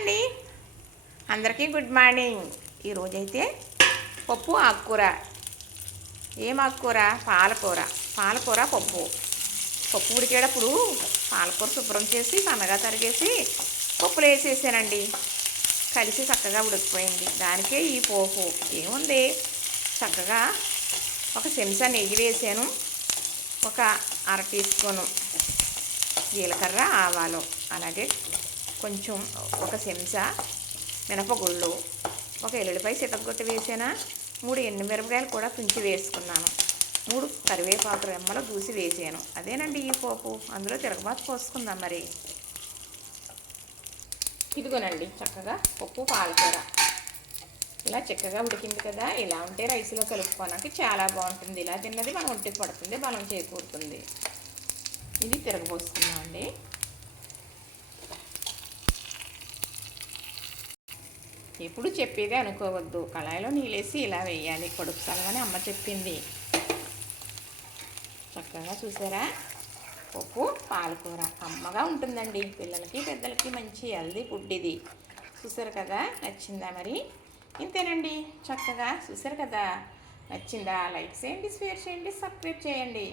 అండి, అందరికీ good morning. ఈరోజైతే పప్పు ఆకుకూర. ఏం ఆకుకూర? పాలకూర. పాలకూర పప్పు. పప్పు ఉడికేటప్పుడు పాలకూర శుభ్రం చేసి సన్నగా తరిగేసి పప్పులో వేసేసానండి. కలిసి చక్కగా ఉడికిపోయింది. దానికే ఈ పోపు. ఏముంది, చక్కగా ఒక చెంచా నెయ్యి వేసాను, ఒక అర టీ స్పూను జీలకర్ర, ఆవాలు, అలాగే కొంచెం ఒక చెంచా మినపగుళ్ళు, ఒక ఎల్లుల్లిపాయ చితగొట్టి వేసాను, 3 ఎండుమిరపకాయలు కూడా తుంచి వేసుకున్నాను, 3 కరివేపాకు రెమ్మలు దూసి వేసాను. అదేనండి ఈ పోపు. అందులో తిరగబాతు పోసుకుందాం మరి. ఇదిగోనండి చక్కగా పప్పు పాలకూర ఇలా చక్కగా ఉడికింది కదా. ఇలా ఉంటే రైస్లో కలుపుకోవడానికి చాలా బాగుంటుంది. ఇలా తిన్నది మన ఒంటికి పడుతుంది, బలం చేకూరుతుంది. ఇది తిరగబోసుకుందామండి. ఎప్పుడు చెప్పేదే అనుకోవద్దు. కళాయిలో నీళ్ళేసి ఇలా వేయాలి, కడుపు సలమని అమ్మ చెప్పింది. చక్కగా చూసారా, పప్పు పాలకూర అమ్మగా ఉంటుందండి. పిల్లలకి పెద్దలకి మంచి హెల్దీ ఫుడ్ ఇది. చూసారు కదా, నచ్చిందా మరి? ఇంతేనండి, చక్కగా చూసారు కదా. నచ్చిందా? లైక్ చేయండి, షేర్ చేయండి, సబ్స్క్రైబ్ చేయండి.